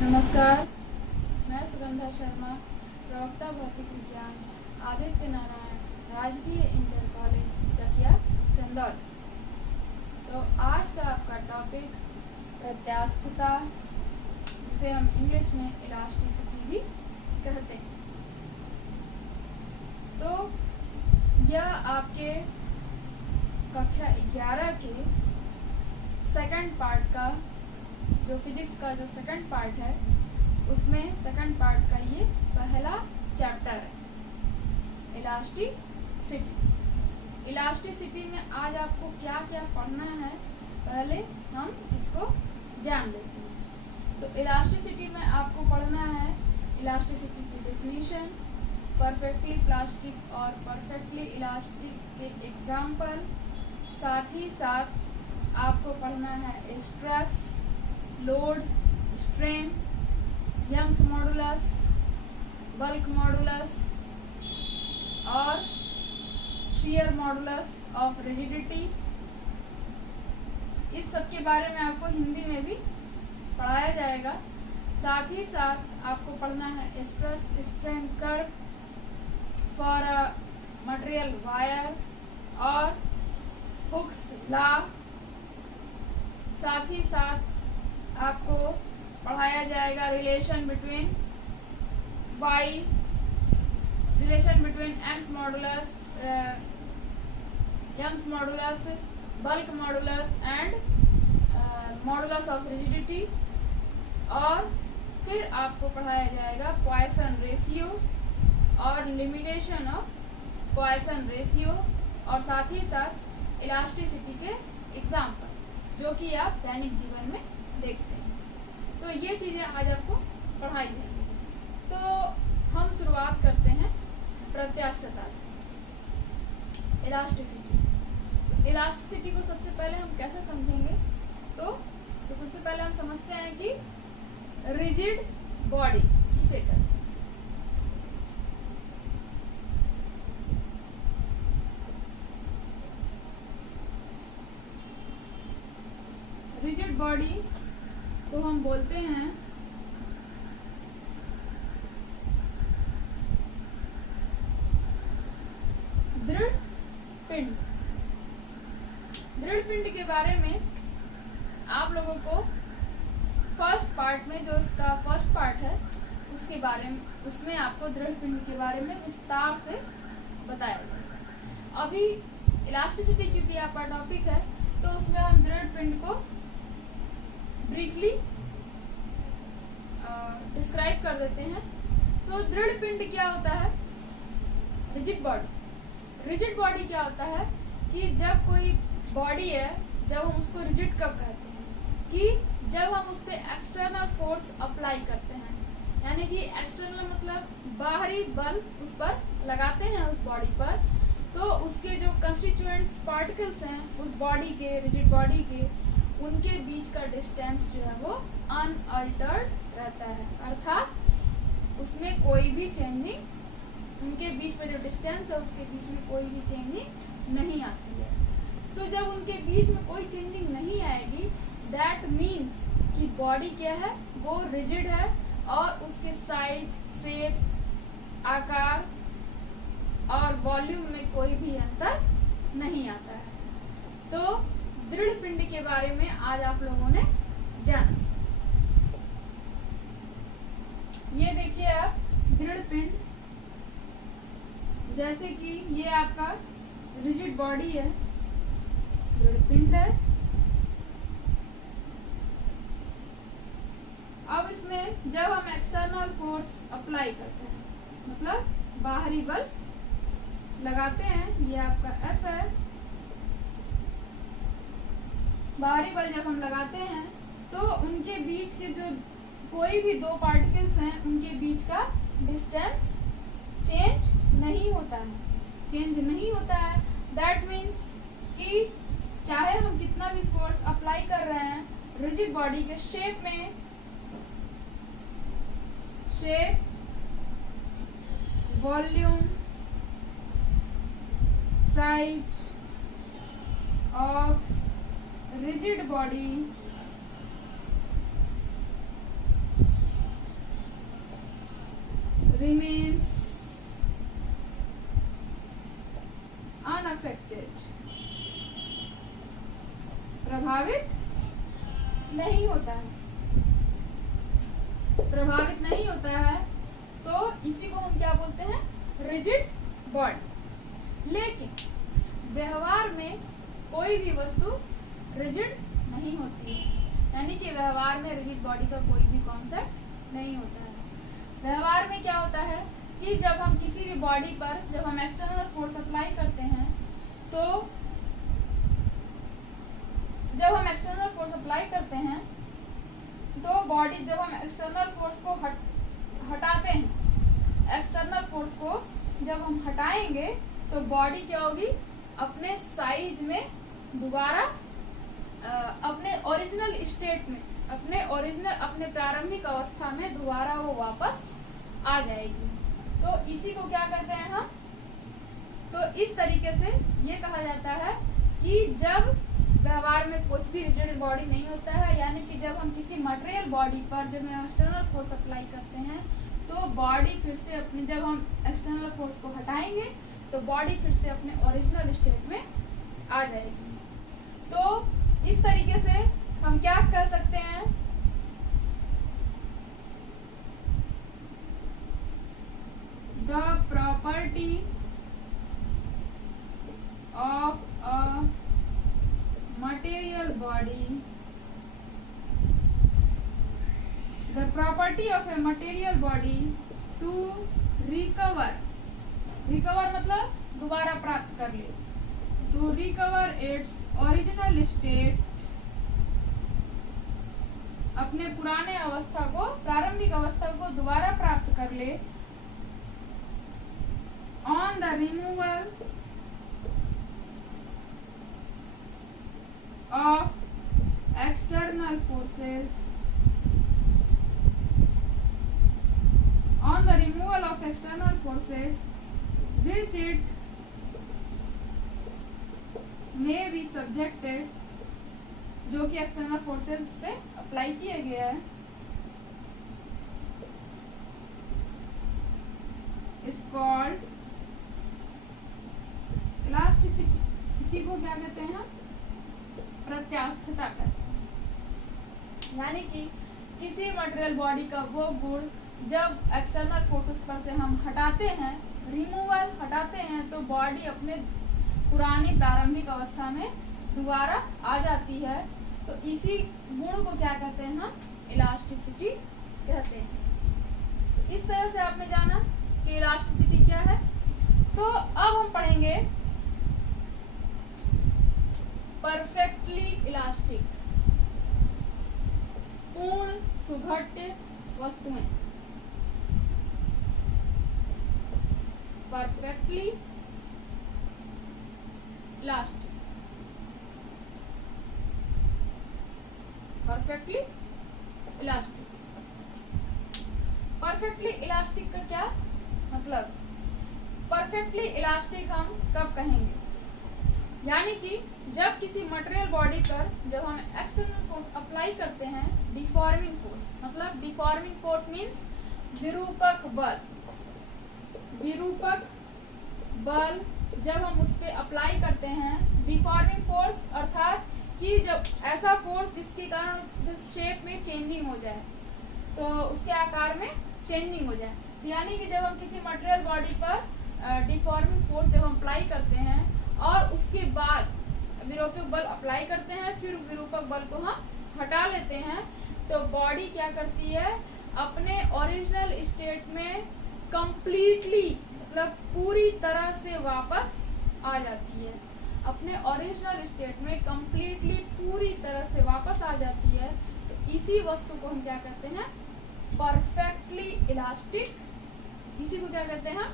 नमस्कार, मैं सुगंधा शर्मा, प्रवक्ता भौतिक विज्ञान, आदित्य नारायण राजकीय इंटर कॉलेज चकिया चंदौली। तो आज का आपका टॉपिक प्रत्यास्थता, जिसे हम इंग्लिश में इलास्टिसिटी भी कहते हैं। तो यह आपके कक्षा 11 के सेकंड पार्ट का, जो फिजिक्स का जो सेकंड पार्ट है, उसमें सेकंड पार्ट का ये पहला चैप्टर है, इलास्टिसिटी। इलास्टिसिटी में आज आपको क्या क्या पढ़ना है, पहले हम इसको जान लेते हैं। तो इलास्टिसिटी में आपको पढ़ना है इलास्टिसिटी की डेफिनेशन, परफेक्टली प्लास्टिक और परफेक्टली इलास्टिक के एग्जाम्पल, साथ ही साथ आपको पढ़ना है stress, load, strain, Young's modulus, bulk modulus और शियर मॉडुलस ऑफ रिजिडिटी। इस सब के बारे में आपको हिंदी में भी पढ़ाया जाएगा। साथ ही साथ आपको पढ़ना है stress strain curve for a material wire और हुक्स लॉ। साथ ही साथ आपको पढ़ाया जाएगा relation between Young's modulus, bulk modulus and modulus of rigidity. और फिर आपको पढ़ाया जाएगा पॉइसन रेशियो और लिमिटेशन ऑफ पॉइसन रेशियो, और साथ ही साथ इलास्टिसिटी के एग्जाम्पल, जो कि आप दैनिक जीवन में देखते हैं। तो ये चीज़ें आज आपको पढ़ाई जाएंगी। तो हम शुरुआत करते हैं प्रत्यास्थता से, इलास्टिसिटी से। तो इलास्टिसिटी को सबसे पहले हम कैसे समझेंगे? तो सबसे पहले हम समझते हैं कि रिजिड बॉडी किसे कहते हैं। रिजिड बॉडी को हम बोलते हैं दृढ़ पिंड। दृढ़ पिंड के बारे में आप लोगों को फर्स्ट पार्ट में, जो इसका फर्स्ट पार्ट है, उसके बारे में, उसमें आपको दृढ़ पिंड के बारे में विस्तार से बताया जाएगा। अभी इलास्टिसिटी क्योंकि आपका टॉपिक है, तो उसमें हम दृढ़ पिंड को ब्रीफली डिस्क्राइब कर देते हैं। तो दृढ़ पिंड क्या होता है? Rigid body. रिजिड बॉडी क्या होता है कि जब कोई बॉडी है, जब हम उसको रिजिड कब कहते हैं कि जब हम उस पर एक्सटर्नल फोर्स अप्लाई करते हैं, यानी कि एक्सटर्नल मतलब बाहरी बल उस पर लगाते हैं उस बॉडी पर, तो उसके जो कंस्टिट्यूएंट्स पार्टिकल्स हैं उस बॉडी के, रिजिड बॉडी के, उनके बीच का डिस्टेंस जो है वो अनअल्टर्ड रहता है, अर्थात उसमें कोई भी चेंजिंग, उनके बीच में जो डिस्टेंस है उसके बीच में कोई भी चेंजिंग नहीं आती है। तो जब उनके बीच में कोई चेंजिंग नहीं आएगी, दैट मीन्स कि बॉडी क्या है, वो रिजिड है और उसके साइज, शेप, आकार और वॉल्यूम में कोई भी अंतर नहीं आता है। तो दृढ़ पिंड के बारे में आज आप लोगों ने जाना। ये देखिए आप, दृढ़ पिंड, जैसे कि ये आपका रिजिड बॉडी है, दृढ़ पिंड है। अब इसमें जब हम एक्सटर्नल फोर्स अप्लाई करते हैं, मतलब बाहरी बल लगाते हैं, ये आपका F है, बाहरी बल जब हम लगाते हैं तो उनके बीच के जो कोई भी दो पार्टिकल्स हैं, उनके बीच का डिस्टेंस चेंज नहीं होता है। दैट मीन्स कि चाहे हम कितना भी फोर्स अप्लाई कर रहे हैं रिजिड बॉडी के शेप में, shape, volume, size of rigid body remains unaffected, प्रभावित नहीं होता है, प्रभावित नहीं होता है, तो इसी को हम क्या बोलते हैं, रिजिड बॉडी। लेकिन व्यवहार में कोई भी वस्तु रिजिड नहीं होती है, यानी कि व्यवहार में रिजिड बॉडी का कोई भी कॉन्सेप्ट नहीं होता है। व्यवहार में क्या होता है कि जब हम किसी भी बॉडी पर जब हम एक्सटर्नल फोर्स अप्लाई करते हैं, तो जब हम एक्सटर्नल फोर्स अप्लाई करते हैं तो बॉडी, जब हम एक्सटर्नल फोर्स को हटाते हैं, एक्सटर्नल फोर्स को जब हम हटाएंगे तो बॉडी क्या होगी, अपने साइज में दोबारा अपने ओरिजिनल स्टेट में, अपने प्रारंभिक अवस्था में दोबारा वो वापस आ जाएगी। तो इसी को क्या कहते हैं हम, तो इस तरीके से ये कहा जाता है कि जब व्यवहार में कुछ भी रिजिड बॉडी नहीं होता है, यानी कि जब हम किसी मटेरियल बॉडी पर जब हम एक्सटर्नल फोर्स अप्लाई करते हैं तो बॉडी फिर से अपनी, जब हम एक्सटर्नल फोर्स को हटाएंगे तो बॉडी फिर से अपने ओरिजिनल स्टेट में आ जाएगी। तो इस तरीके से हम क्या कर सकते हैं, the property of a material body, the property of a material body to recover मतलब दोबारा प्राप्त कर ले, to recover its original state, अपने पुराने अवस्था को, प्रारंभिक अवस्था को दोबारा प्राप्त कर ले, on the removal of external forces, on the removal of external forces which it may be subjected, जो कि एक्सटर्नल फोर्सेस पे अप्लाई किया गया है, is called elasticity। इसी को क्या कहते हैं, प्रत्यास्थता कहते हैं। यानी कि किसी मटेरियल बॉडी का वो गुण जब एक्सटर्नल फोर्सेस पर से हम हटाते हैं, रिमूवल हटाते हैं, तो बॉडी अपने पुरानी प्रारंभिक अवस्था में दोबारा आ जाती है। तो इसी गुण को क्या कहते हैं हम, इलास्टिसिटी कहते हैं। तो इस तरह से आपने जाना कि इलास्टिसिटी क्या है। तो अब हम पढ़ेंगे परफेक्टली इलास्टिक, पूर्ण सुघट्य वस्तुएं। Perfectly elastic, perfectly elastic. Perfectly elastic का क्या मतलब, परफेक्टली इलास्टिक हम कब कहेंगे, यानी कि जब किसी मटेरियल बॉडी पर जब हम एक्सटर्नल फोर्स अप्लाई करते हैं, डिफॉर्मिंग फोर्स, मतलब डिफॉर्मिंग फोर्स मींस विरूपक बल, विरूपक बल जब हम उस पर अप्लाई करते हैं, डिफॉर्मिंग फोर्स अर्थात कि जब ऐसा फोर्स जिसके कारण उसके शेप में चेंजिंग हो जाए, तो उसके आकार में चेंजिंग हो जाए। तो यानी कि जब हम किसी मटेरियल बॉडी पर डिफॉर्मिंग फोर्स जब हम अप्लाई करते हैं और उसके बाद विरूपक बल अप्लाई करते हैं, फिर विरूपक बल को हम हटा लेते हैं, तो बॉडी क्या करती है, अपने ओरिजिनल स्टेट में कंप्लीटली, मतलब पूरी तरह से वापस आ जाती है। अपने ओरिजिनल स्टेट में कंप्लीटली पूरी तरह से वापस आ जाती है। तो इसी वस्तु को हम क्या कहते हैं, परफेक्टली इलास्टिक। इसी को क्या कहते हैं,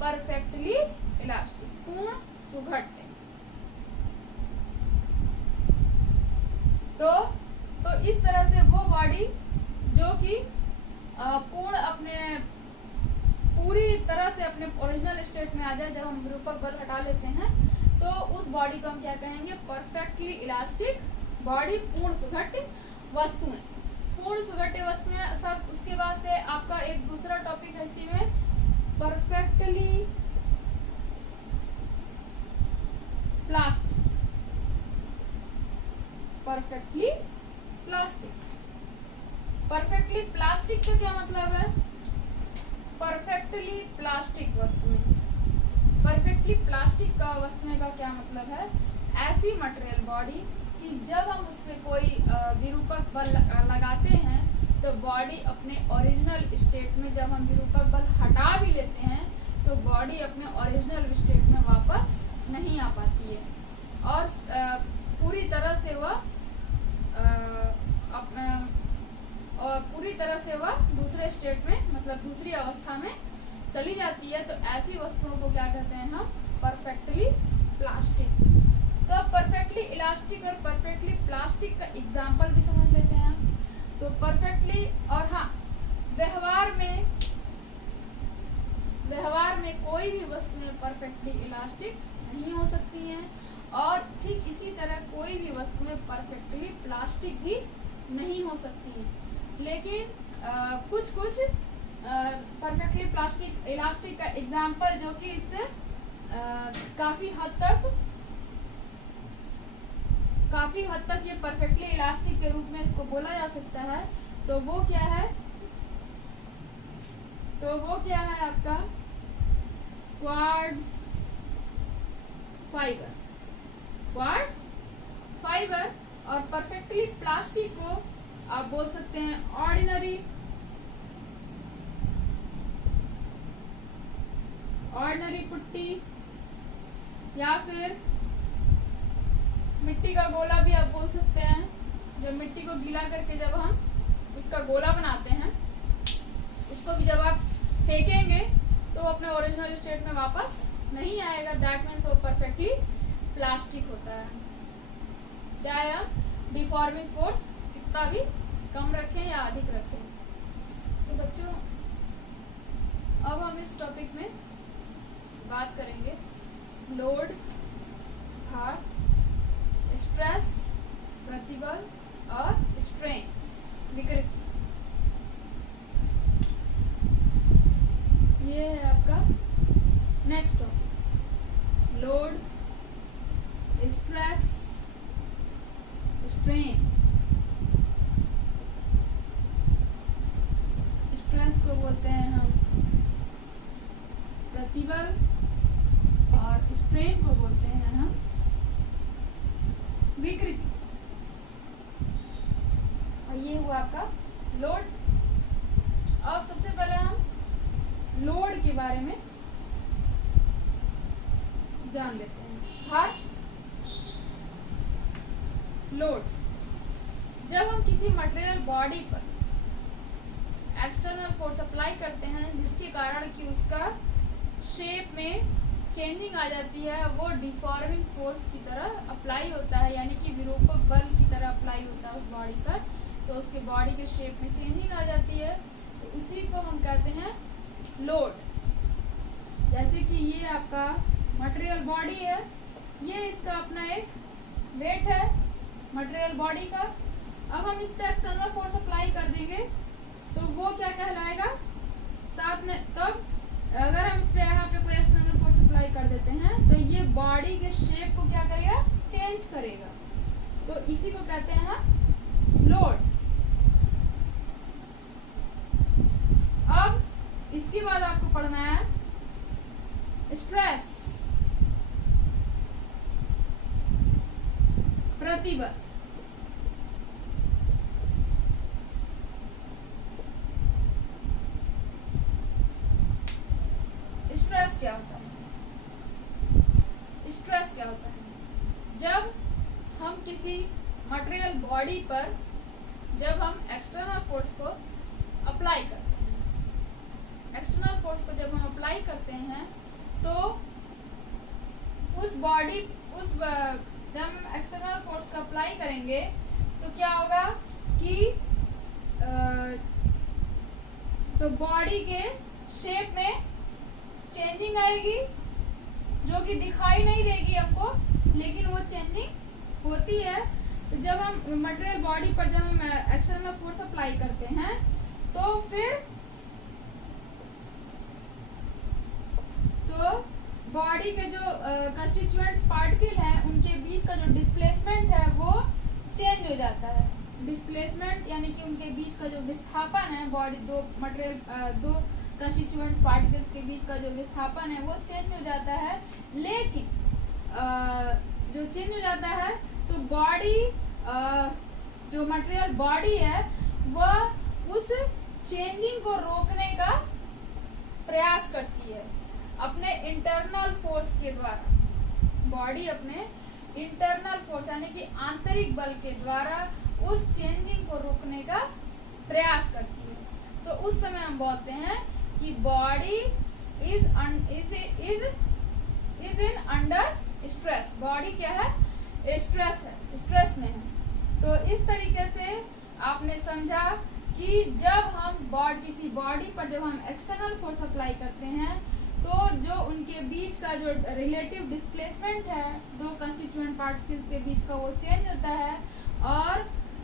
परफेक्टली इलास्टिक, पूर्ण सुघट्य। तो इस तरह से वो बॉडी जो कि पूरी तरह से अपने ओरिजिनल स्टेट में आ जाए, जब हम विरूपक बल हटा लेते हैं, तो उस बॉडी को हम क्या कहेंगे, परफेक्टली इलास्टिक बॉडी, पूर्ण सुघट्य वस्तुएं। पूर्ण सुगठ्य वस्तुएं सब। उसके बाद से आपका एक दूसरा टॉपिक है इसी में, perfectly plastic. Perfectly plastic, perfectly plastic का क्या मतलब है? परफेक्टली प्लास्टिक वस्तुएं, परफेक्टली प्लास्टिक का वस्तुएं का क्या मतलब है? ऐसी मटेरियल बॉडी कि जब हम उसमें कोई विरूपक बल लगाते हैं तो बॉडी अपने ओरिजिनल स्टेट में, जब हम विरूपक बल हटा भी लेते हैं तो बॉडी अपने ओरिजिनल स्टेट में वापस नहीं आ पाती है और पूरी तरह से वह पूरी तरह से वह दूसरे स्टेट में, मतलब दूसरी अवस्था में चली जाती है। तो ऐसी वस्तुओं को क्या कहते हैं हम? Perfectly plastic. तो अब परफेक्टली इलास्टिक और परफेक्टली प्लास्टिक का एग्जाम्पल भी समझ लेते हैं हम। तो परफेक्टली, और हाँ, व्यवहार में कोई भी वस्तुएं परफेक्टली इलास्टिक नहीं हो सकती हैं और ठीक इसी तरह कोई भी वस्तुएं परफेक्टली प्लास्टिक भी नहीं हो सकती हैं। लेकिन कुछ परफेक्टली प्लास्टिक इलास्टिक का एग्जाम्पल जो कि इससे काफ़ी हद तक ये परफेक्टली इलास्टिक के रूप में इसको बोला जा सकता है। तो वो क्या है? आपका क्वार्ट्ज फाइबर। और परफेक्टली प्लास्टिक को आप बोल सकते हैं ऑर्डिनरी पुट्टी, या फिर मिट्टी का गोला भी आप बोल सकते हैं। जब मिट्टी को गीला करके जब हम उसका गोला बनाते हैं, उसको भी जब आप फेंकेंगे तो अपने ओरिजिनल स्टेट में वापस नहीं आएगा। दैट मीन्स वो परफेक्टली प्लास्टिक होता है, चाहे हम डिफॉर्मिंग फोर्स कितना भी कम रखें या अधिक रखें। तो बच्चों, अब हम इस टॉपिक में बात करेंगे लोड, भार, स्ट्रेस, प्रतिबल और स्ट्रेन, विकृति। ये है आपका next topic, load, stress, strain. Stress को बोलते हैं हम प्रतिबल और स्ट्रेन को बोलते हैं हम विकृति। और ये हुआ आपका लोड। अब सबसे पहले हम लोड के बारे में जान लेते हैं। भार, लोड, जब हम किसी मटेरियल बॉडी पर एक्सटर्नल फोर्स अप्लाई करते हैं जिसके कारण कि उसका शेप में चेंजिंग आ जाती है, वो डिफॉर्मिंग फोर्स की तरह अप्लाई होता है, यानी कि विरूपक बल की तरह अप्लाई होता है उस बॉडी पर। तो उसके बॉडी के शेप में चेंजिंग आ जाती है, तो उसी को हम कहते हैं लोड। जैसे कि ये आपका मटेरियल बॉडी है, ये इसका अपना एक वेट है मटेरियल बॉडी का। अब हम इस पर एक्सटर्नल फोर्स अप्लाई कर देंगे तो वो क्या कहलाएगा साथ में। तब अगर हम इस पे यहाँ पे कोई एक्सटर्नल फोर्स अप्लाई कर देते हैं तो ये बॉडी के शेप को क्या करेगा? चेंज करेगा। तो इसी को कहते हैं हम लोड। अब इसके बाद आपको पढ़ना है स्ट्रेस, प्रतिबल। स्ट्रेस क्या होता है? स्ट्रेस क्या होता है? जब हम किसी मटेरियल बॉडी पर जब हम एक्सटर्नल फोर्स को अप्लाई करते हैं, एक्सटर्नल फोर्स को जब हम अप्लाई करते हैं तो उस बॉडी जब हम एक्सटर्नल फोर्स को अप्लाई करेंगे तो क्या होगा कि तो बॉडी के शेप में चेंजिंग आएगी जो कि दिखाई नहीं देगी हमको, लेकिन वो चेंजिंग होती है। तो जब हम मटेरियल बॉडी पर जब हम एक्सटर्नल फोर्स अप्लाई करते हैं तो फिर तो बॉडी के जो कंस्टिट्यूएंट्स पार्टिकल हैं उनके बीच का जो डिस्प्लेसमेंट है वो चेंज हो जाता है। डिस्प्लेसमेंट यानी कि उनके बीच का जो विस्थापन है, बॉडी दो कंस्टिट्यूएंट्स पार्टिकल्स के बीच का जो विस्थापन है वो चेंज हो जाता है। लेकिन जो चेंज हो जाता है तो बॉडी जो मटेरियल बॉडी है वह उस चेंजिंग को रोकने का प्रयास करती है अपने इंटरनल फोर्स के द्वारा। बॉडी अपने इंटरनल फोर्स यानी कि आंतरिक बल के द्वारा उस चेंजिंग को रोकने का प्रयास करती है। तो उस समय हम बोलते हैं कि body is in under stress. Body क्या है? स्ट्रेस है, स्ट्रेस में है। तो इस तरीके से आपने समझा कि जब हम किसी बॉडी पर जब हम एक्सटर्नल फोर्स अप्लाई करते हैं तो जो उनके बीच का जो रिलेटिव डिस्प्लेसमेंट है दो कंस्टिट्यूएंट पार्टिकल्स के बीच का वो चेंज होता है और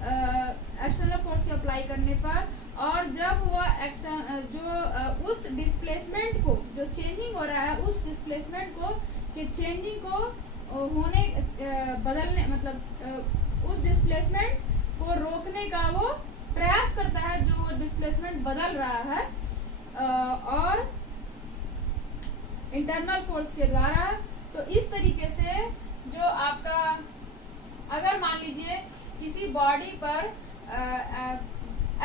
एक्सटर्नल फोर्स के अप्लाई करने पर, और जब वो उस डिस्प्लेसमेंट को जो चेंजिंग हो रहा है उस डिस्प्लेसमेंट को के चेंजिंग को होने बदलने मतलब उस डिस्प्लेसमेंट को रोकने का वो प्रयास करता है जो डिस्प्लेसमेंट बदल रहा है और इंटरनल फोर्स के द्वारा। तो इस तरीके से जो आपका अगर मान लीजिए किसी बॉडी पर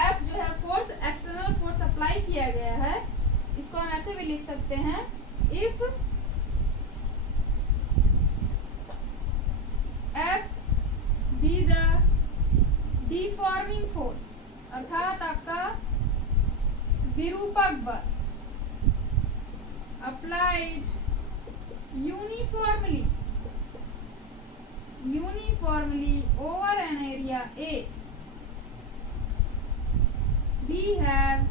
F जो है फोर्स एक्सटर्नल फोर्स अप्लाई किया गया है, इसको हम ऐसे भी लिख सकते हैं if F be the deforming force, अर्थात आपका विरूपक बल applied uniformly over an area A, we have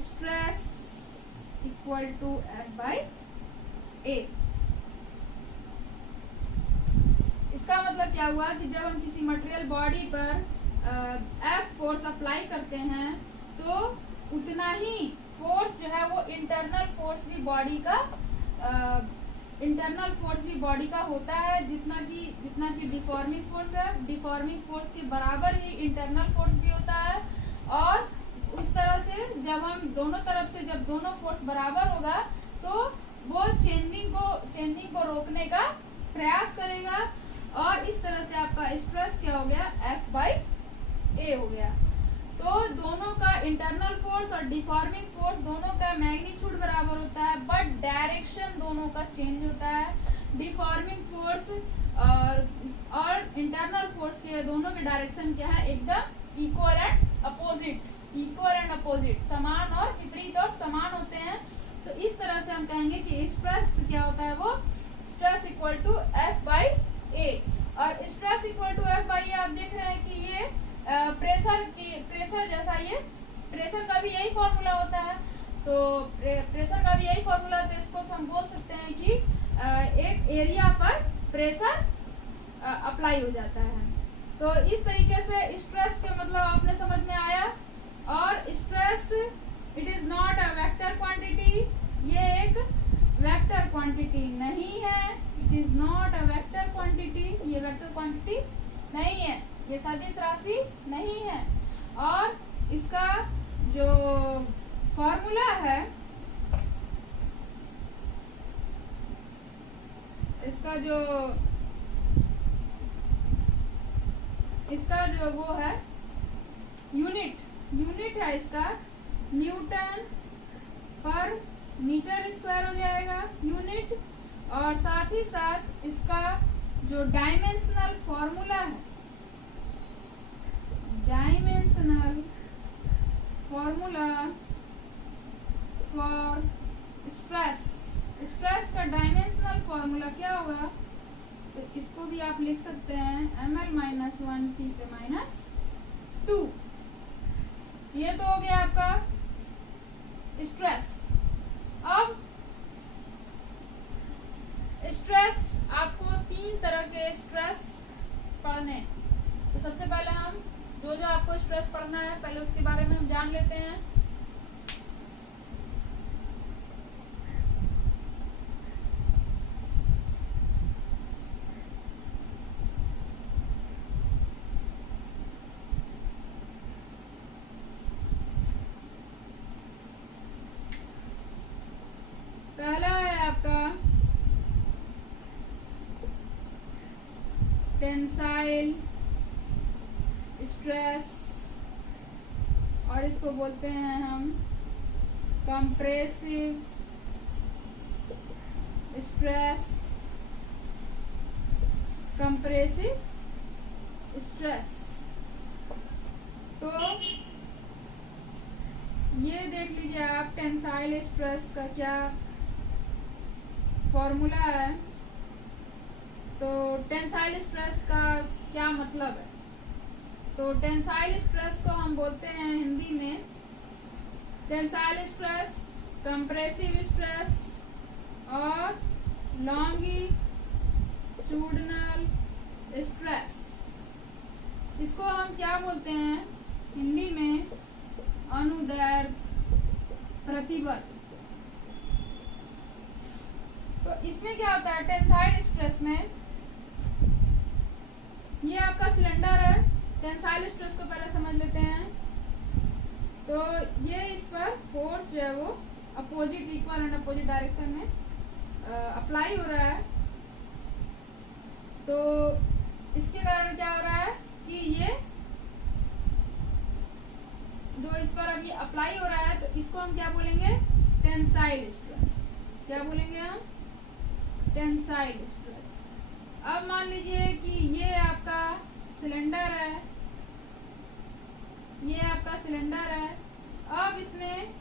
stress equal to F by A। इसका मतलब क्या हुआ कि जब हम किसी मटेरियल बॉडी पर F फोर्स अप्लाई करते हैं तो उतना ही फोर्स जो है वो इंटरनल फोर्स भी बॉडी का होता है जितना कि डिफॉर्मिंग फोर्स है, डिफॉर्मिंग फोर्स के बराबर ही इंटरनल फोर्स भी होता है। और उस तरह से जब हम दोनों तरफ से जब दोनों फोर्स बराबर होगा तो वो चेंजिंग को रोकने का प्रयास करेगा और इस तरह से आपका स्ट्रेस क्या हो गया? F by A हो गया। तो दोनों का इंटरनल फोर्स और डिफॉर्मिंग फोर्स दोनों का मैग्नीट्यूड बराबर होता है बट डायरेक्शन दोनों का चेंज होता है। डिफॉर्मिंग फोर्स और इंटरनल फोर्स के दोनों के डायरेक्शन क्या है? एकदम इक्वल एंड अपोजिट, समान और विपरीत और समान होते हैं। तो इस तरह से हम कहेंगे कि स्ट्रेस क्या होता है? वो stress equal to F by A। और stress equal to F by A आप देख रहे हैं कि ये प्रेशर जैसा, ये प्रेशर का भी यही फॉर्मूला होता है। तो प्रेशर का भी यही फॉर्मूला है, तो इसको हम बोल सकते हैं कि एक एरिया पर प्रेशर अप्लाई हो जाता है। तो इस तरीके से स्ट्रेस के मतलब आपने समझ में आया। और stress it is not a vector quantity, ये एक वेक्टर क्वांटिटी नहीं है। It is not a vector quantity, ये वेक्टर क्वांटिटी नहीं है, ये सदिश राशि नहीं है। और इसका जो फॉर्मूला है, इसका जो वो है यूनिट है इसका न्यूटन पर मीटर स्क्वायर हो जाएगा यूनिट। और साथ ही साथ इसका जो डायमेंशनल फॉर्मूला है, डायमेंशनल फॉर्मूला फॉर स्ट्रेस का डायमेंशनल फॉर्मूला क्या होगा? तो इसको भी आप लिख सकते हैं ml-1 T/-2। ये तो हो गया आपका स्ट्रेस। अब स्ट्रेस आपको तीन तरह के स्ट्रेस पढ़ने। तो सबसे पहले हम जो जो आपको स्ट्रेस पढ़ना है पहले उसके बारे में हम जान लेते हैं। पहला है आपका टेंसाइल स्ट्रेस, और इसको बोलते हैं हम कंप्रेसिव स्ट्रेस। कंप्रेसिव स्ट्रेस, तो ये देख लीजिए आप टेंसाइल स्ट्रेस का क्या फॉर्मूला है। तो टेंसाइल स्ट्रेस का क्या मतलब है? तो टेंसाइल स्ट्रेस को हम बोलते हैं हिंदी में टेंसाइल स्ट्रेस, कंप्रेसिव स्ट्रेस और लॉन्गिट्यूडनल स्ट्रेस। इसको हम क्या बोलते हैं हिंदी में? अनुदैर्ध्य प्रतिबल। तो इसमें क्या होता है टेंसाइल स्ट्रेस में, ये आपका सिलेंडर है। टेंसाइल स्ट्रेस को पहले समझ लेते हैं। तो ये इस पर फोर्स जो है वो opposite, equal and opposite direction में अप्लाई हो रहा है। तो इसके कारण क्या हो रहा है कि ये जो इस पर अभी अप्लाई हो रहा है तो इसको हम क्या बोलेंगे? Tensile stress. क्या बोलेंगे हम? Tensile stress. अब मान लीजिए कि ये आपका सिलेंडर है, ये आपका सिलेंडर है। अब इसमें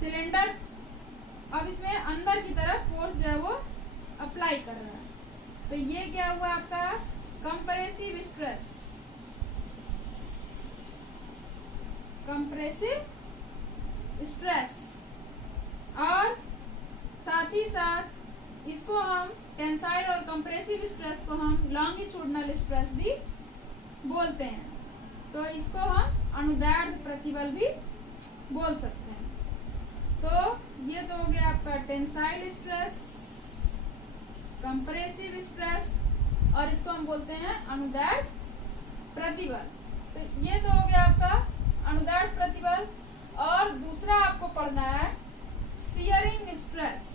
सिलेंडर, अब इसमें अंदर की तरफ फोर्स जो है वो अप्लाई कर रहा है। तो ये क्या हुआ आपका? Compressive stress. Compressive stress. और साथ ही साथ इसको हम टेंसाइल और कंप्रेसिव स्ट्रेस को हम लॉन्गिट्यूडनल स्ट्रेस भी बोलते हैं। तो इसको हम अनुदैर्ध्य प्रतिबल भी बोल सकते हैं। तो ये तो हो गया आपका टेंसाइल स्ट्रेस, कंप्रेसिव स्ट्रेस, और इसको हम बोलते हैं अनुदैर्ध्य प्रतिबल। तो ये तो हो गया आपका अनुदैर्ध्य प्रतिबल। और दूसरा आपको पढ़ना है शियरिंग स्ट्रेस।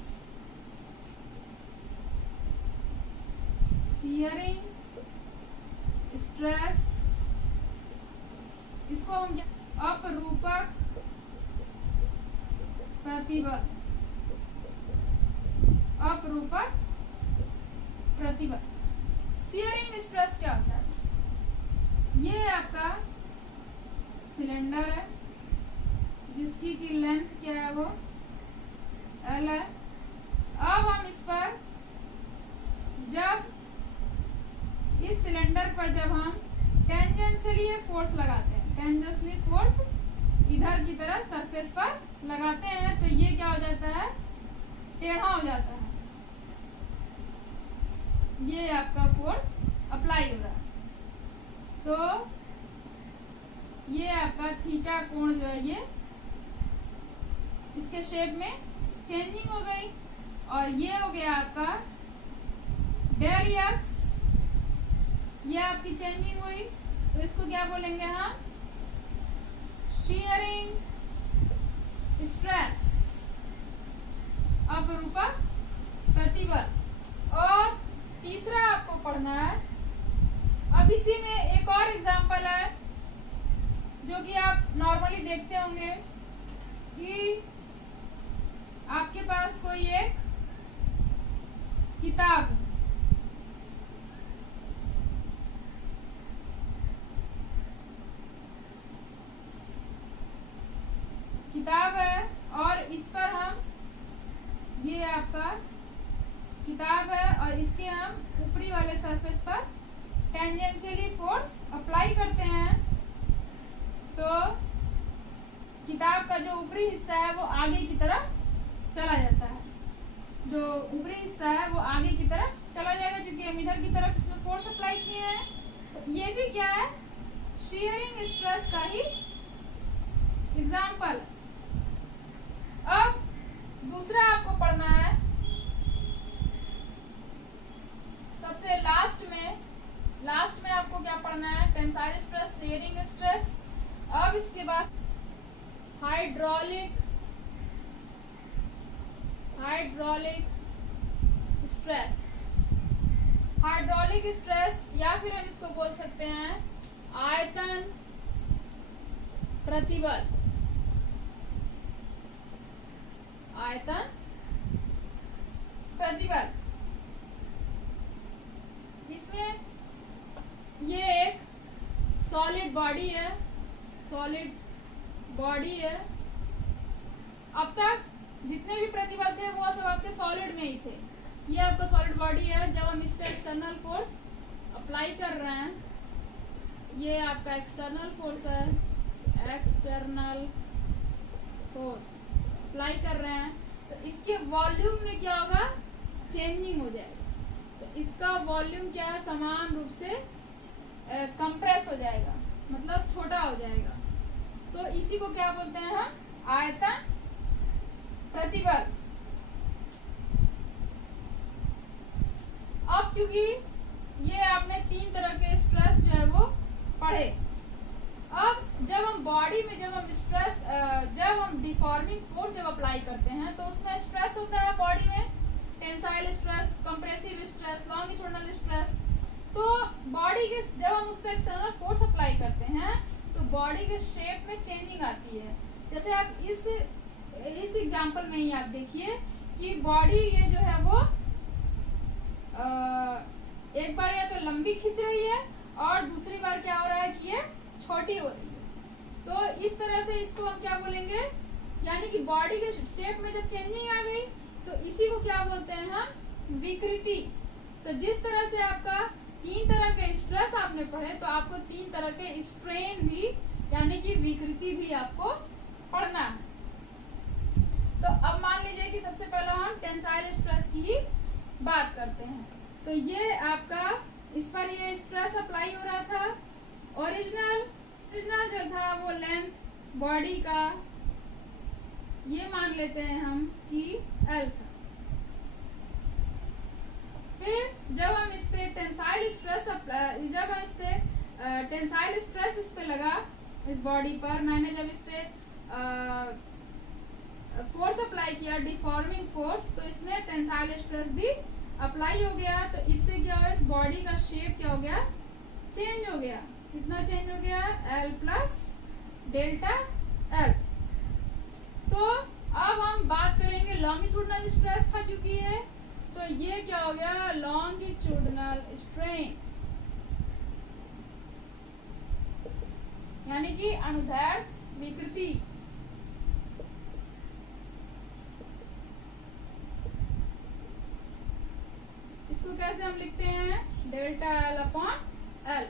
शियरिंग स्ट्रेस, इसको हम अपरूपक प्रतिबल। अपरूपक प्रतिबल। शियरिंग स्ट्रेस क्या होता है? ये आपका सिलेंडर है जिसकी की लेंथ क्या है वो L है। अब हम इस पर जब इस सिलेंडर पर जब हम टेंजेंशियली फोर्स लगाते हैं, टेंजेंशियली फोर्स इधर की तरफ सरफेस पर लगाते हैं, तो ये क्या हो जाता है? टेढ़ा हो जाता है। ये आपका फोर्स अप्लाई हो रहा है। तो ये आपका थीटा कोण जो है ये इसके शेप में चेंजिंग हो गई। और ये हो गया आपका डेल एक्स, ये आपकी चेंजिंग हुई। तो इसको क्या बोलेंगे हम? शियरिंग स्ट्रेस, अपरूपक प्रतिबल। और तीसरा आपको पढ़ना है, अब इसी में एक और एग्जांपल है जो कि आप नॉर्मली देखते होंगे कि आपके पास कोई एक किताब, किताब है और इस पर हम, ये आपका किताब है और इसके हम ऊपरी वाले सरफेस पर टेंजेंशियली फोर्स अप्लाई करते हैं। तो किताब का जो ऊपरी हिस्सा है वो आगे की तरफ चला जाता है। जो ऊपरी हिस्सा है वो आगे की तरफ चला जाएगा क्योंकि हम इधर की तरफ इसमें फोर्स अप्लाई किए हैं, तो ये भी क्या है, शीयरिंग स्ट्रेस का ही एग्जाम्पल। अब दूसरा आपको पढ़ना है सबसे लास्ट में आपको क्या पढ़ना है, टेंसाइल स्ट्रेस, शीयरिंग स्ट्रेस। अब इसके बाद हाइड्रोलिक स्ट्रेस। हाइड्रोलिक स्ट्रेस या फिर हम इसको बोल सकते हैं आयतन प्रतिबल। आयतन प्रतिबल, इसमें ये एक सॉलिड बॉडी है, अब तक जितने भी प्रतिबल थे वो सब आपके सॉलिड में ही थे। ये आपका सॉलिड बॉडी है, जब हम इस पे एक्सटर्नल फोर्स अप्लाई कर रहे हैं, ये आपका एक्सटर्नल फोर्स है, एक्सटर्नल फोर्स अप्लाई कर रहे हैं, तो इसके वॉल्यूम में क्या होगा, चेंजिंग हो जाएगा। तो इसका वॉल्यूम क्या है, समान रूप से कंप्रेस हो जाएगा, मतलब छोटा हो जाएगा। तो इसी को क्या बोलते हैं हम, आयतन प्रतिबल। अब क्योंकि ये आपने 3 तरह के स्ट्रेस जो है वो पढ़े, अब जब हम बॉडी में जब हम डिफॉर्मिंग फोर्स जब अप्लाई करते हैं तो उसमें स्ट्रेस होता है बॉडी में, tensile stress, compressive stress, longitudinal stress. तो बॉडी के जब हम उस पर एक्सटर्नल फोर्स अप्लाई करते हैं तो बॉडी के शेप में चेंजिंग आती है। जैसे आप इस एग्जांपल में ही आप देखिए कि बॉडी ये जो है वो एक बार या तो लंबी खिंच रही है और दूसरी बार क्या हो रहा है कि ये छोटी हो रही है। तो इस तरह से इसको हम क्या बोलेंगे, यानी कि बॉडी के शेप में जब चेंजिंग आ गई तो इसी को क्या बोलते हैं हम, विकृति। तो जिस तरह से आपका 3 तरह के स्ट्रेस आपने पढ़े, तो आपको 3 तरह के स्ट्रेन भी यानी कि विकृति भी आपको पढ़ना है। तो अब मान लीजिए कि सबसे पहले हम टेंसाइल स्ट्रेस की ही बात करते हैं। तो ये आपका इस पर ये स्ट्रेस अप्लाई हो रहा था, ओरिजिनल जो था वो लेंथ बॉडी का ये मान लेते हैं हम कि L था। फिर जब हम इस पे टेंसाइल स्ट्रेस इस पे लगा, इस बॉडी पर मैंने जब इस पे फोर्स अप्लाई किया, डिफॉर्मिंग फोर्स, तो इसमें टेंसाइल स्ट्रेस भी अप्लाई हो गया। तो इससे क्या हुआ, इस बॉडी का शेप क्या हो गया, चेंज हो गया। कितना चेंज हो गया, L प्लस डेल्टा L। तो अब हम बात करेंगे लॉन्गिट्यूडिनल स्ट्रेस था क्योंकि ये, तो ये क्या हो गया, लॉन्गिट्यूडिनल स्ट्रेन, यानी कि अनुदैर्ध्य विकृति। इसको कैसे हम लिखते हैं, डेल्टा L अपॉन L।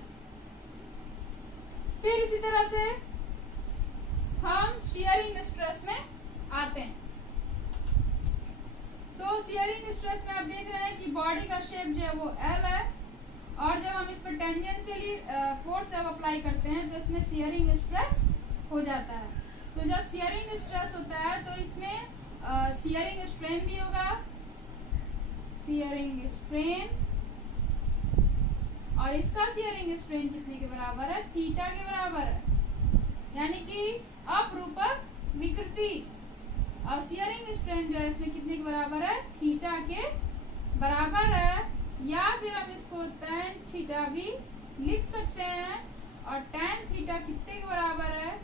फिर इसी तरह से हम शियरिंग स्ट्रेस में आते हैं। तो शियरिंग स्ट्रेस में आप देख रहे हैं कि बॉडी का शेप जो है वो L है, और जब हम इस पर टेंजेंशियली फोर्स जब अप्लाई करते हैं तो इसमें शियरिंग स्ट्रेस हो जाता है। तो जब शियरिंग स्ट्रेस होता है तो इसमें शियरिंग स्ट्रेन भी होगा, शियरिंग स्ट्रेन, और इसका शियरिंग स्ट्रेन कितने के बराबर है, थीटा के बराबर है, यानी कि अपरूपक विकृति। और शियरिंग स्ट्रेन जो है इसमें कितने के बराबर है, थीटा के बराबर है। या फिर हम इसको tan थीटा भी लिख सकते हैं, और tan थीटा कितने के बराबर है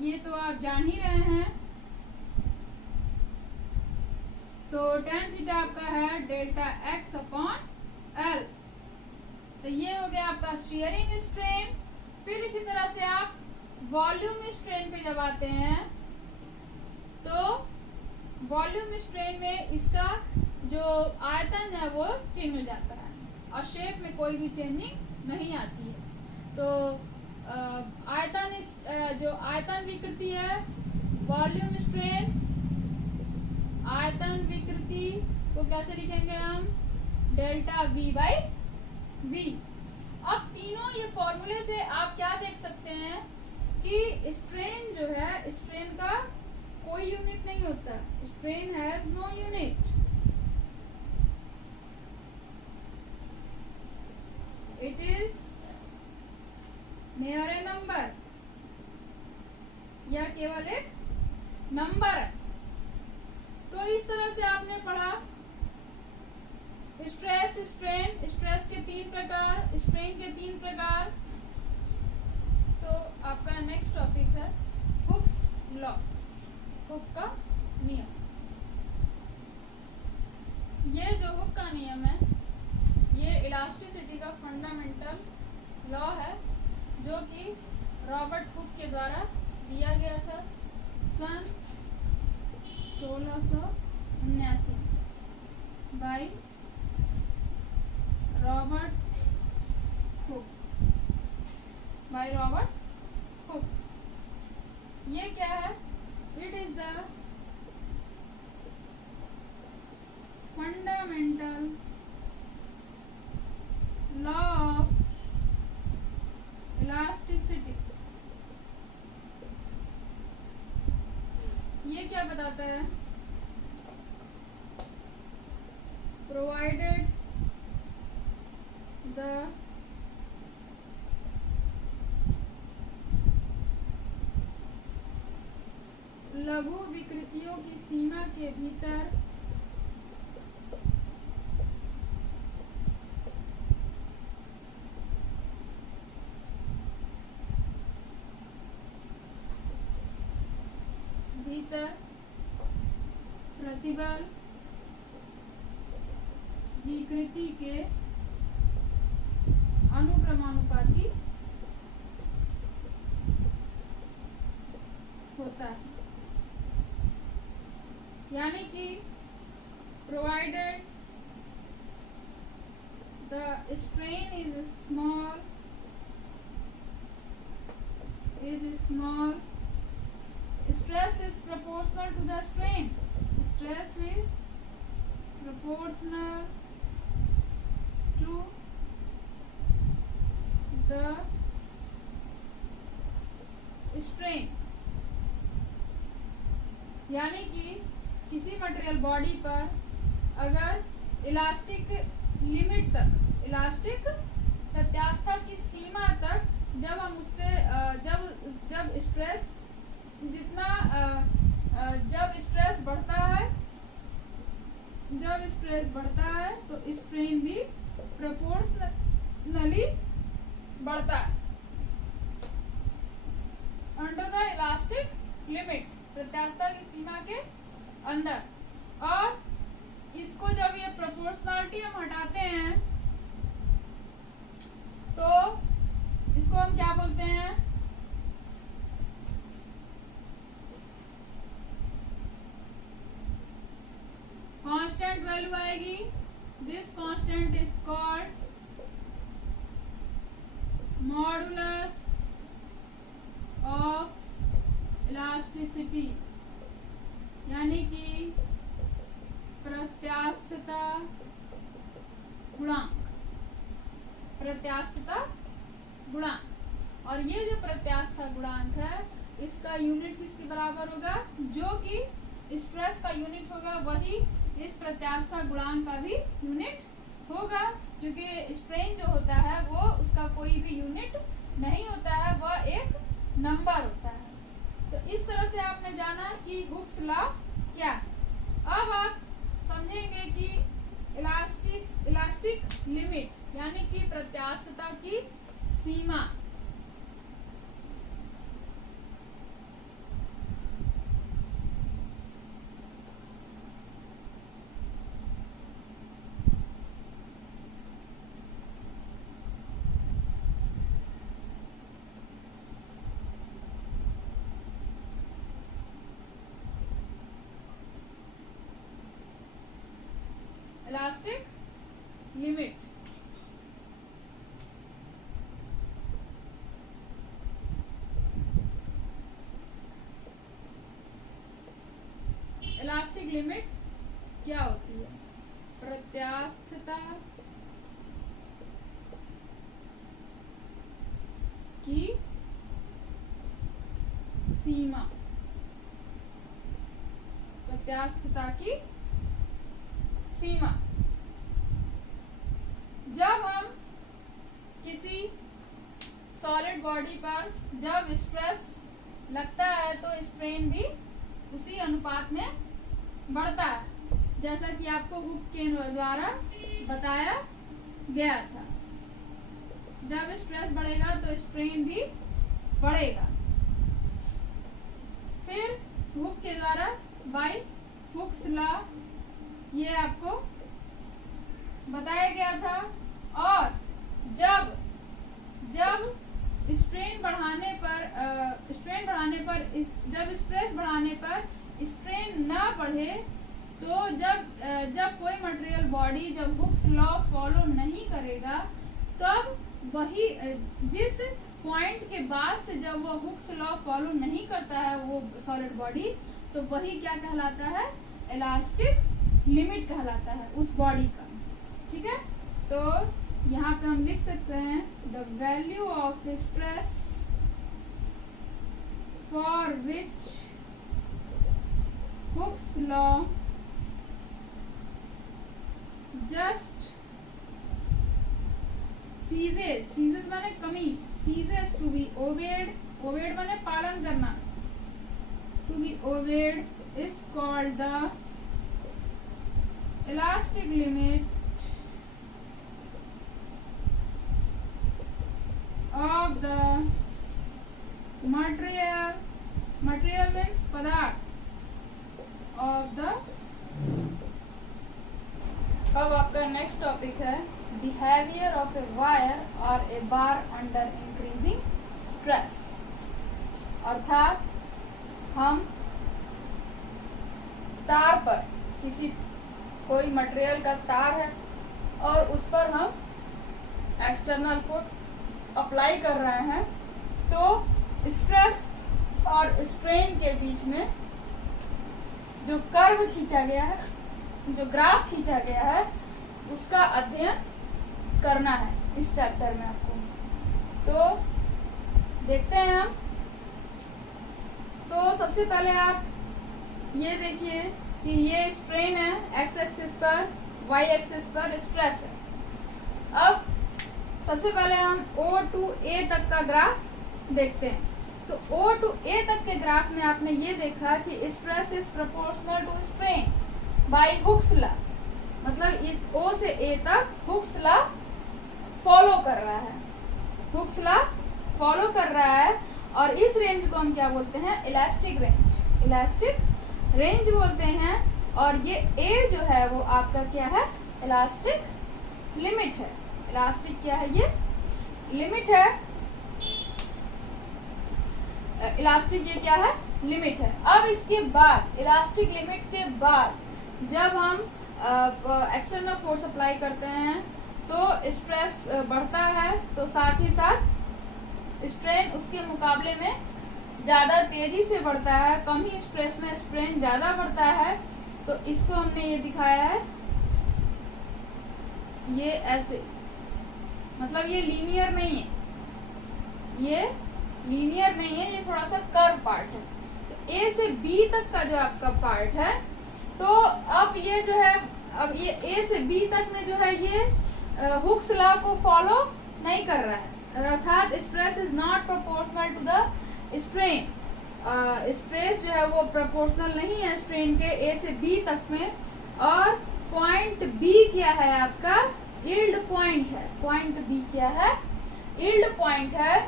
ये तो आप जान ही रहे हैं। तो tan थीटा आपका है डेल्टा x अपॉन L। तो ये हो गया आपका शियरिंग स्ट्रेन। फिर इसी तरह से आप वॉल्यूम स्ट्रेन पे जब आते हैं तो वॉल्यूम स्ट्रेन में इसका जो आयतन है वो चेंज हो जाता है और शेप में कोई भी चेंजिंग नहीं आती है। तो जो आयतन विकृति है, वॉल्यूम स्ट्रेन, आयतन विकृति को कैसे लिखेंगे हम, डेल्टा V बाई V। अब तीनों ये फॉर्मूले से आप क्या देख सकते हैं कि स्ट्रेन जो है, स्ट्रेन का कोई यूनिट नहीं होता, strain has no unit, it is mere a number, या केवल एक नंबर है। तो इस तरह से आपने पढ़ा स्ट्रेस, स्ट्रेन, स्ट्रेस के 3 प्रकार, स्ट्रेन के 3 प्रकार। तो आपका नेक्स्ट टॉपिक है हुक्स लॉ, हुक का नियम। ये जो हुक का नियम है ये इलास्टिसिटी का फंडामेंटल लॉ है, जो कि रॉबर्ट हुक के द्वारा दिया गया था सन 1679 by Robert Hooke, by Robert Hooke. ये क्या है? It is the fundamental law of elasticity. ये क्या बताता है? प्रोवाइडेड द लघु विकृतियों की सीमा के भीतर प्रतिबल विकृति के अनुक्रमानुपाती होता है। यानी कि provided the strain is small stress is proportional to the strain, stress is proportional to the strain। यानी कि किसी मटेरियल बॉडी पर अगर इलास्टिक लिमिट तक, इलास्टिक प्रत्यास्था की सीमा तक जब हम उस पर जब स्ट्रेस जितना जब स्ट्रेस बढ़ता है तो स्ट्रेन भी प्रोपोर्शनली बढ़ता है अंडर द इलास्टिक लिमिट, प्रत्यास्था की सीमा के अंदर। और इसको जब ये प्रोपोर्शनलिटी हम हटाते हैं तो इसको हम क्या बोलते हैं? कांस्टेंट वैल्यू आएगी। This constant is called modulus of elasticity, यानी कि प्रत्यास्थता गुणांक, प्रत्यास्थता गुणांक। और ये जो प्रत्यास्था गुणांक है इसका यूनिट किसके बराबर होगा? जो कि स्ट्रेस का यूनिट होगा वही इस प्रत्यास्था गुणांक का भी यूनिट होगा, क्योंकि स्ट्रेन जो होता है वो उसका कोई भी यूनिट नहीं होता है, वह एक नंबर होता है। तो इस तरह से आपने जाना कि हुक्स लॉ क्या। अब आप समझेंगे कि इलास्टिक लिमिट यानी कि प्रत्यास्थता की सीमा। इलास्टिक लिमिट इलास्टिक लिमिट क्या होती है? प्रत्यास्थता सीमा, प्रत्यास्थता की सीमा। जब हम किसी सॉलिड बॉडी पर जब स्ट्रेस लगता है तो स्ट्रेन भी उसी अनुपात में बढ़ता है, जैसा कि आपको हुक के द्वारा बताया गया था। जब स्ट्रेस बढ़ेगा तो स्ट्रेन भी बढ़ेगा। फिर हुक के द्वारा बाय हुक्स लॉ ये आपको बताया गया था। और जब स्ट्रेन बढ़ाने पर जब स्ट्रेस बढ़ाने पर स्ट्रेन ना बढ़े, तो जब कोई मटेरियल बॉडी जब हुक्स लॉ फॉलो नहीं करेगा, तब वही जिस पॉइंट के बाद से जब वो हुक्स लॉ फॉलो नहीं करता है वो सॉलिड बॉडी, तो वही क्या कहलाता है, इलास्टिक लिमिट कहलाता है उस बॉडी का। ठीक है, तो यहाँ पे हम लिख सकते हैं the value of stress for which Hooke's law just ceases माने कमी, ceases to be obeyed, obeyed माने पालन करना, to be obeyed is called the elastic limit of the material means पदार्थ of the। अब आपका नेक्स्ट टॉपिक है behaviour of a wire और a bar under increasing stress. अर्थात हम तार पर कोई मटेरियल का तार है और उस पर हम एक्सटर्नल फोर्स अप्लाई कर रहे हैं, तो स्ट्रेस और स्ट्रेन के बीच में जो कर्व खींचा गया है, जो ग्राफ खींचा गया है, उसका अध्ययन करना है इस चैप्टर में आपको। तो देखते हैं हम। तो सबसे पहले आप ये देखिए कि ये स्ट्रेन है एक्स एक्सिस पर, वाई एक्सिस पर स्ट्रेस है। अब सबसे पहले हम O to A तक का ग्राफ देखते हैं। तो O to A तक के ग्राफ में आपने ये देखा कि stress is proportional to strain by Hooke's law, मतलब इस O से A तक हुक्स लॉ फॉलो कर रहा है, हुक्स लॉ फॉलो कर रहा है। और इस रेंज को हम क्या बोलते हैं, इलास्टिक रेंज, इलास्टिक रेंज बोलते हैं। और ये A जो है वो आपका क्या है, इलास्टिक लिमिट है। इलास्टिक क्या है, ये लिमिट है। इलास्टिक ये क्या है, लिमिट है। अब इसके बाद इलास्टिक लिमिट के बाद जब हम एक्सटर्नल फोर्स अप्लाई करते हैं तो स्ट्रेस बढ़ता है, तो साथ ही साथ स्ट्रेन उसके मुकाबले में ज़्यादा तेजी से बढ़ता है। कम ही स्ट्रेस में स्ट्रेन ज़्यादा बढ़ता है। तो इसको हमने ये दिखाया है, ये ऐसे, मतलब ये लीनियर नहीं है, ये लीनियर नहीं है, ये थोड़ा सा कर्व पार्ट है। तो ए से बी तक का जो आपका पार्ट है, तो अब ये जो है, अब ये ए से बी तक में जो है ये हुक्स लॉ को फॉलो नहीं कर रहा है, अर्थात stress is not proportional to the strain. Stress जो है वो प्रोपोर्शनल नहीं है स्ट्रेन के ए से बी तक में। और पॉइंट बी क्या है आपका, यील्ड पॉइंट है। पॉइंट बी क्या है, यील्ड पॉइंट है।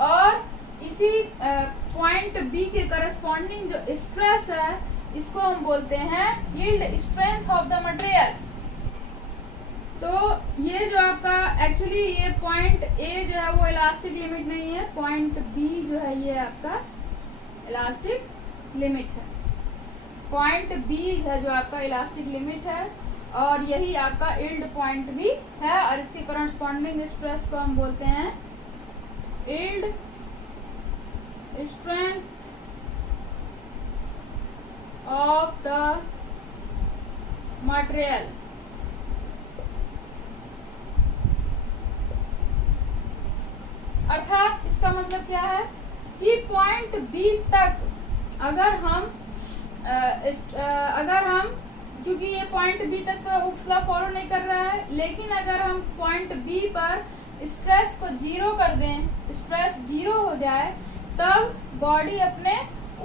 और इसी पॉइंट बी के करस्पॉन्डिंग जो स्ट्रेस है, इसको हम बोलते हैं yield strength of the material. तो ये जो आपका एक्चुअली ये पॉइंट ए जो है वो इलास्टिक लिमिट नहीं है, पॉइंट बी जो है ये आपका इलास्टिक लिमिट है। पॉइंट बी है जो आपका इलास्टिक लिमिट है, और यही आपका यील्ड पॉइंट भी है। और इसके करस्पॉन्डिंग स्ट्रेस को हम बोलते हैं yield strength of the material. अर्थात इसका मतलब क्या है कि पॉइंट बी तक अगर हम क्योंकि ये पॉइंट बी तक तो हुक्स लॉ फॉलो नहीं कर रहा है, लेकिन अगर हम पॉइंट बी पर स्ट्रेस को जीरो कर दें, स्ट्रेस जीरो हो जाए, तब बॉडी अपने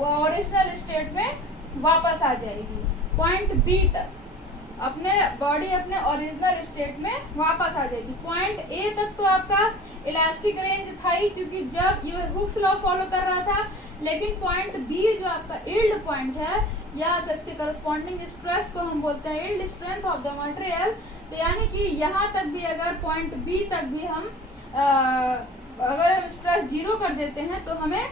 ओरिजिनल स्टेट में वापस आ जाएगी। पॉइंट बी तक बॉडी अपने ओरिजिनल स्टेट में वापस आ जाएगी। पॉइंट ए तक तो आपका इलास्टिक रेंज था ही, क्योंकि जब ये हुक्स लॉ फॉलो कर रहा था, लेकिन पॉइंट बी जो आपका यील्ड पॉइंट है, या इसके करस्पॉन्डिंग स्ट्रेस को हम बोलते हैं yield strength of the material. तो यानी कि यहाँ तक भी अगर पॉइंट बी तक भी हम अगर हम स्ट्रेस जीरो कर देते हैं तो हमें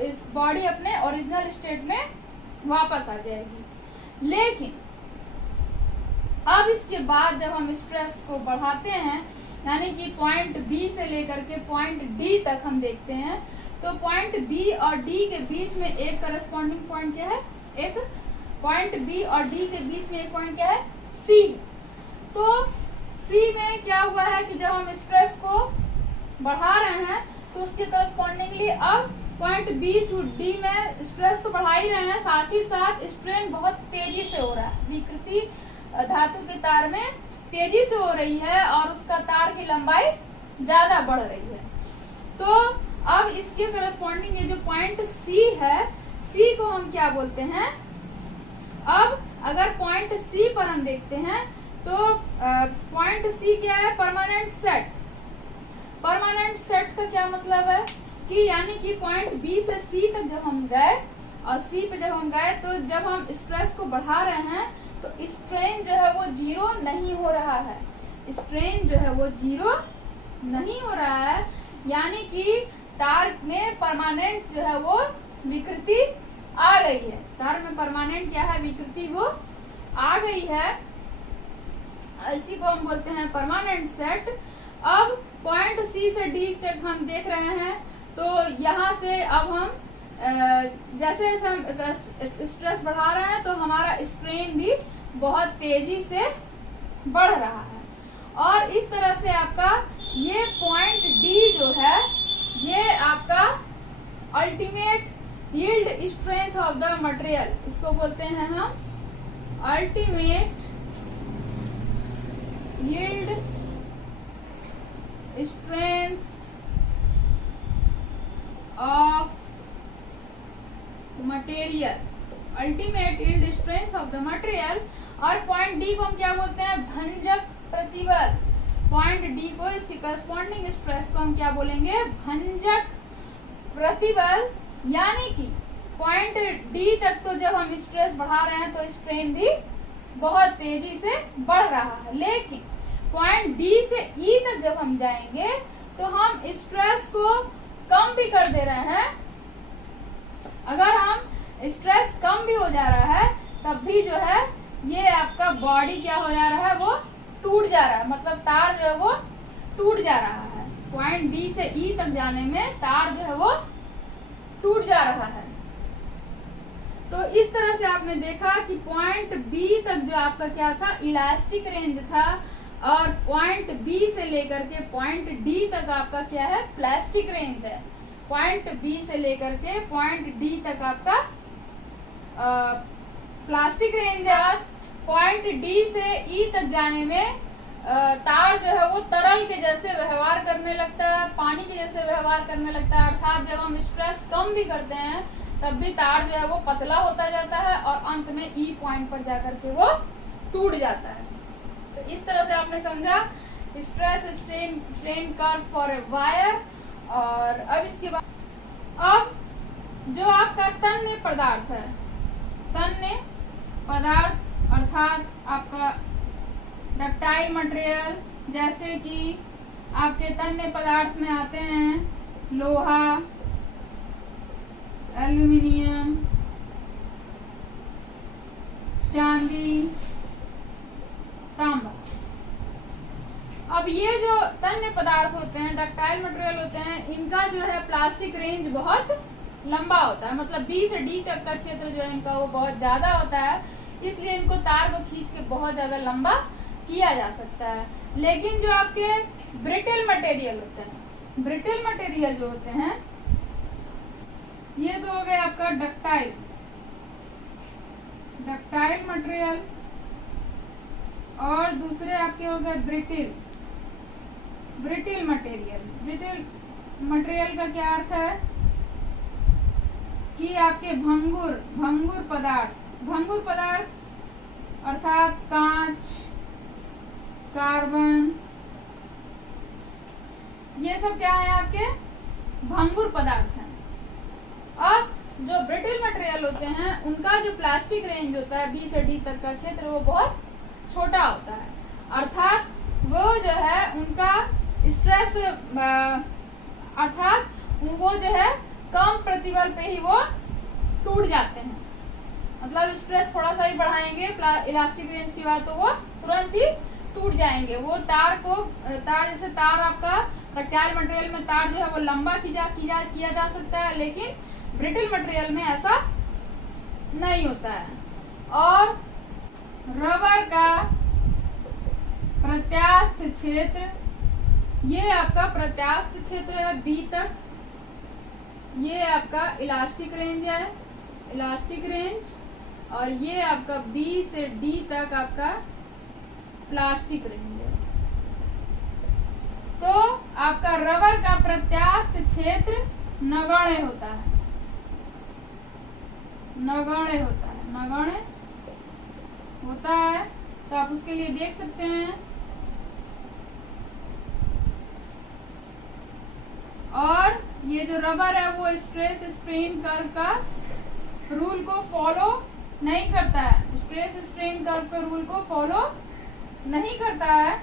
इस बॉडी अपने ओरिजिनल स्टेट में वापस आ जाएगी। लेकिन अब इसके बाद जब हम स्ट्रेस को बढ़ाते हैं, यानी कि पॉइंट बी से लेकर के पॉइंट डी तक हम देखते हैं, तो पॉइंट बी और डी के बीच में एक करस्पॉन्डिंग पॉइंट क्या है, एक पॉइंट बी और डी के बीच में एक पॉइंट क्या है, सी। तो सी में क्या हुआ है कि जब हम स्ट्रेस को बढ़ा रहे हैं तो उसके करस्पॉन्डिंगली अब पॉइंट बी टू डी में स्ट्रेस तो बढ़ा ही रहे हैं, साथ ही साथ स्ट्रेन बहुत तेजी से हो रहा है। विकृति धातु के तार में तेजी से हो रही है और उसका तार की लंबाई ज्यादा बढ़ रही है। तो अब इसके करस्पॉन्डिंग ये जो पॉइंट सी है, सी को हम क्या बोलते हैं, अब अगर पॉइंट सी पर हम देखते हैं तो पॉइंट सी क्या है, परमानेंट सेट। परमानेंट सेट का क्या मतलब है कि यानी कि पॉइंट बी से सी तक जब हम गए और सी पे जब हम गए, तो जब हम स्ट्रेस को बढ़ा रहे हैं तो स्ट्रेन जो है वो जीरो नहीं हो रहा है, स्ट्रेन जो है वो जीरो नहीं हो रहा है, यानी कि तार में परमानेंट जो है वो विकृति आ गई है। तार में परमानेंट क्या है, विकृति वो आ गई है, इसी को हम बोलते हैं परमानेंट सेट। अब पॉइंट सी से डी तक हम देख रहे हैं, तो यहाँ से अब हम जैसे जैसे हम स्ट्रेस बढ़ा रहे हैं तो हमारा स्ट्रेन भी बहुत तेजी से बढ़ रहा है, और इस तरह से आपका ये पॉइंट डी जो है ये आपका ultimate yield strength of the material, इसको बोलते हैं हम ultimate yield strength of material, ultimate yield strength of the material. और पॉइंट डी को हम क्या बोलते हैं, भंजक प्रतिबल। पॉइंट डी को इसके करस्पॉन्डिंग स्ट्रेस को हम क्या बोलेंगे, भंजक प्रतिबल। यानी कि पॉइंट डी तक तो जब हम स्ट्रेस बढ़ा रहे हैं तो स्ट्रेन भी बहुत तेजी से बढ़ रहा है, लेकिन पॉइंट डी से ई तक जब हम जाएंगे तो हम स्ट्रेस को कम भी कर दे रहे हैं। अगर हम स्ट्रेस कम भी हो जा रहा है तब भी जो है ये आपका बॉडी क्या हो जा रहा है, वो टूट जा रहा है, मतलब तार जो है वो टूट जा रहा है। पॉइंट डी से ई तक जाने में तार जो है वो टूट जा रहा है। तो इस तरह से आपने देखा कि पॉइंट बी तक जो आपका क्या था, इलास्टिक रेंज था, और पॉइंट बी से लेकर के पॉइंट डी तक आपका क्या है, प्लास्टिक रेंज है। पॉइंट बी से लेकर के पॉइंट डी तक आपका प्लास्टिक रेंज है। पॉइंट डी से ई तक जाने में तार जो है वो तरल के जैसे व्यवहार करने लगता है, पानी के जैसे व्यवहार करने लगता है, अर्थात जब हम स्ट्रेस कम भी करते हैं तब भी तार जो है वो पतला होता जाता है और अंत में ई पॉइंट पर जाकर के वो टूट जाता है। तो इस तरह से आपने समझा stress strain curve for a wire. और अब इसके बाद अब जो आपका तन्य पदार्थ है, तन्य पदार्थ अर्थात आपका डक्टाइल मटेरियल, जैसे कि आपके तन्य पदार्थ में आते हैं लोहा, एल्यूमिनियम, चांदी, तांबा। अब ये जो तन्य पदार्थ होते हैं, डक्टाइल मटेरियल होते हैं, इनका जो है प्लास्टिक रेंज बहुत लंबा होता है, मतलब बी से डी तक का क्षेत्र जो है इनका वो बहुत ज्यादा होता है, इसलिए इनको तार को खींच के बहुत ज्यादा लंबा किया जा सकता है। लेकिन जो आपके ब्रिटल मटेरियल होते हैं, ब्रिटल मटेरियल जो होते हैं ये तो हो गया आपका डक्टाइल मटेरियल, और दूसरे आपके हो गए ब्रिटिल मटेरियल। ब्रिटिल मटेरियल का क्या अर्थ है कि आपके भंगुर पदार्थ अर्थात कांच, कार्बन, ये सब क्या है आपके भंगुर पदार्थ हैं। अब जो ब्रिटिल मटेरियल होते हैं उनका जो प्लास्टिक रेंज होता है B से D तक का क्षेत्र वो बहुत छोटा होता है, अर्थात वो जो है उनका स्ट्रेस अर्थात वो जो है कम प्रतिबल पे ही वो टूट जाते हैं। मतलब स्ट्रेस थोड़ा सा ही बढ़ाएंगे इलास्टिक रेंज की बात तो वो तुरंत ही टूट जाएंगे। वो तार जैसे तार आपका डक्टाइल मटेरियल में तार जो है वो लंबा किया जा सकता है, लेकिन ब्रिटिल मटेरियल में ऐसा नहीं होता है। और रबर का प्रत्यास्थ क्षेत्र, ये आपका प्रत्यास्थ क्षेत्र है B तक, ये आपका इलास्टिक रेंज, और ये आपका B से D तक आपका प्लास्टिक रेंज है। तो आपका रबर का प्रत्यास्थ क्षेत्र नगण्य होता है, तो आप उसके लिए देख सकते हैं। और ये जो रबर है वो स्ट्रेस स्ट्रेन कर्व का रूल को फॉलो नहीं करता है,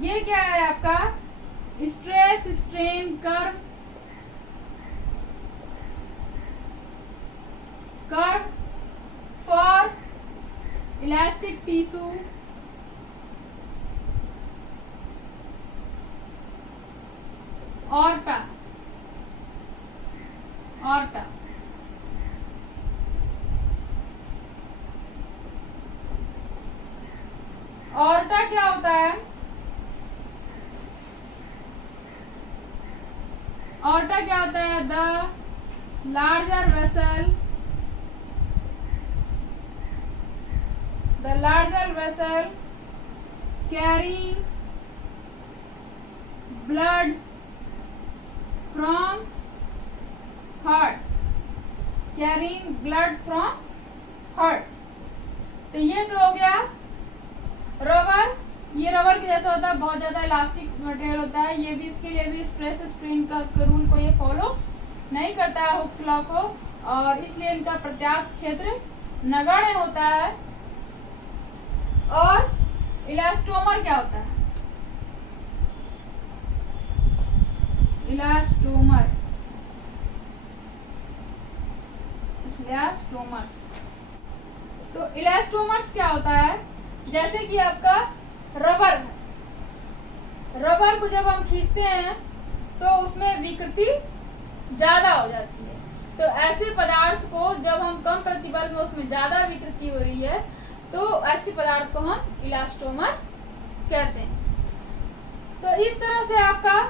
ये क्या है आपका stress strain curve for elastic tissue aorta. Aorta क्या होता है? The larger vessel carrying blood from heart, तो ये तो हो गया रबर। ये रबर के जैसा होता है, बहुत ज्यादा इलास्टिक मटेरियल होता है। ये भी इसके लिए भी स्ट्रेस स्ट्रेन कर्व के रूल को ये फॉलो नहीं करता है, हुक्स लॉ को, और इसलिए इनका प्रत्यास्थ क्षेत्र नगण्य होता है। और इलास्टोमर क्या होता है? तो इलास्टोमर्स क्या होता है? जैसे कि आपका रबर को जब हम खींचते हैं तो उसमें विकृति ज्यादा हो जाती है। तो ऐसे पदार्थ को जब हम कम प्रतिबल में उसमें ज्यादा विकृति हो रही है तो ऐसे पदार्थ को हम इलास्टोमर कहते हैं। तो इस तरह से आपका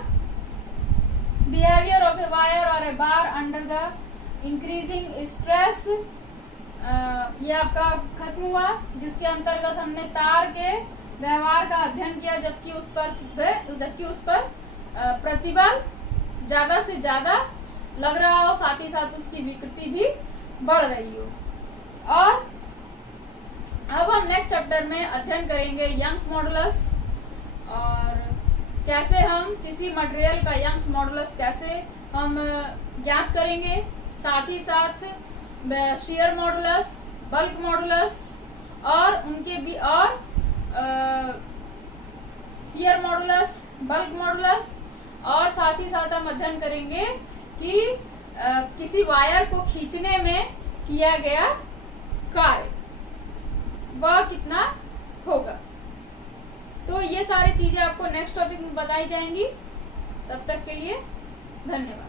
बिहेवियर ऑफ ए वायर और a bar under the increasing stress ये आपका खत्म हुआ, जिसके अंतर्गत हमने तार के व्यवहार का अध्ययन किया, जबकि उस पर प्रतिबल ज्यादा से ज्यादा लग रहा हो, साथ ही साथ उसकी विकृति भी बढ़ रही हो। और अब हम नेक्स्ट चैप्टर में अध्ययन करेंगे यंग्स मॉडुलस, और कैसे हम किसी मटेरियल का यंग्स मॉडुलस कैसे हम ज्ञात करेंगे, साथ ही साथ शियर मॉडुलस, बल्क मॉडुलस और उनके भी और शियर मॉडुलस, बल्क मॉडुलस, और साथ ही साथ हम अध्ययन करेंगे कि किसी वायर को खींचने में किया गया कार्य वह कितना होगा। तो ये सारी चीजें आपको नेक्स्ट टॉपिक में बताई जाएंगी। तब तक के लिए धन्यवाद।